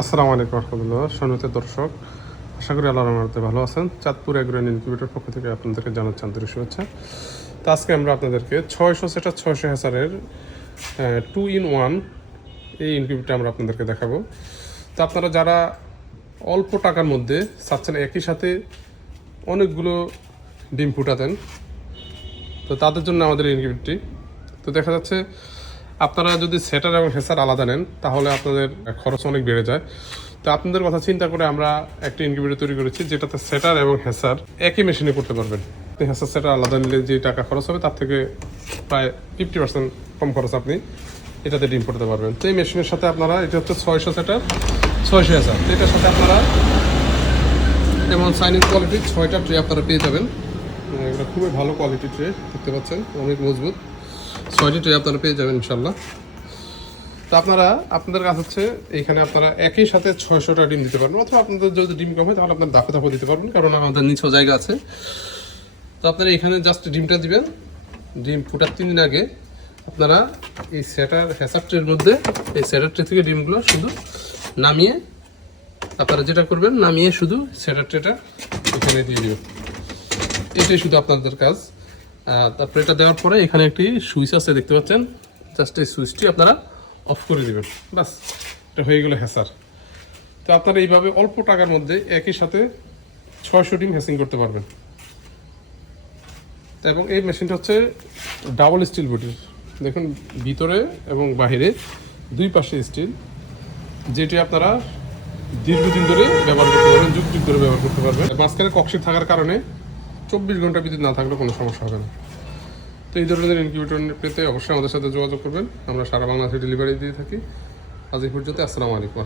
আসসালামু আলাইকুম রহমতুল্লাহ। সম্মানিত দর্শক, আশা করি আল্লাহর রহমতে ভালো আছেন। চাঁদপুর এগ্রো ইনকিউবেটর পক্ষ থেকে আপনাদেরকে জানাচ্ছি আন্তরিক শুভেচ্ছা। তো আজকে আমরা আপনাদেরকে 600 সেটা 600 হেসারের 2-in-1 এই ইনকিউবেটর আমরা আপনাদেরকে দেখাবো। তো আপনারা যারা অল্প টাকার মধ্যে চাচ্ছেন একই সাথে অনেকগুলো ডিম ফুটাতেন, তো তাদের জন্য আমাদের এই ইনকিউবেটরটি। তো দেখা যাচ্ছে আপনারা যদি সেটার এবং হেসার আলাদা নেন তাহলে আপনাদের খরচ অনেক বেড়ে যায়। তো আপনাদের কথা চিন্তা করে আমরা একটা ইনকিউবেটর তৈরি করেছি যেটাতে সেটার এবং হেসার একই মেশিনে করতে পারবেন। হেসার সেটার আলাদা নিলে যে টাকা খরচ হবে তার থেকে প্রায় 50% কম খরচ আপনি এটাতে ডিম করতে পারবেন। তো এই মেশিনের সাথে আপনারা, এটা হচ্ছে 600 সেটার 600 হেসার, তো এটার সাথে আপনারা যেমন সাইনিং কোয়ালিটির 6টা ট্রে আপনারা পেয়ে যাবেন। এগুলো খুবই ভালো কোয়ালিটির ট্রে, দেখতে পাচ্ছেন অনেক মজবুত। 6টি ট্রে আপনারা পেয়ে যাবেন ইনশাল্লাহ। তো আপনাদের কাছে হচ্ছে এইখানে আপনারা একই সাথে 600টা ডিম দিতে পারবেন, অথবা আপনাদের যদি ডিম কম হয় তাহলে আপনারা দাপে দাপে দিতে পারবেন, কারণ আমাদের নিচেও জায়গা আছে। তো আপনারা এখানে জাস্ট ডিমটা দিবেন। ডিম ফুটার 3 দিন আগে আপনারা এই সেটার হেসার ট্রের মধ্যে, এই সেটার ট্রে থেকে ডিমগুলো শুধু নামিয়ে আপনারা যেটা করবেন, নামিয়ে শুধু সেটার ট্রেটা এখানে দিয়ে দিবেন। এটাই শুধু আপনাদের কাজ। তারপরে এটা দেওয়ার পরে এখানে একটি সুইচ আছে, দেখতে পাচ্ছেন। জাস্ট এই সুইচটি আপনারা অফ করে দিবেন, বাস এটা হয়ে গেল হেসার। তো আপনারা এইভাবে অল্প টাকার মধ্যে একই সাথে 600 ডিম হ্যাসিং করতে পারবেন। এবং এই মেশিনটা হচ্ছে ডাবল স্টিল বডির, দেখুন ভিতরে এবং বাহিরে দুই পাশে স্টিল, যেটি আপনারা দীর্ঘদিন ধরে ব্যবহার করতে পারবেন, যুগ যুগ ধরে ব্যবহার করতে পারবেন। মাঝখানে কক্সিট থাকার কারণে 24 ঘন্টা বিদ্যুৎ না থাকলেও কোনো সমস্যা হবে না। তো এই ধরনের ইনকিউবেটর পেতে অবশ্যই আমাদের সাথে যোগাযোগ করবেন। আমরা সারা বাংলাদেশে ডেলিভারি দিয়ে থাকি। আজ এই পর্যন্ত। আসসালামু আলাইকুম।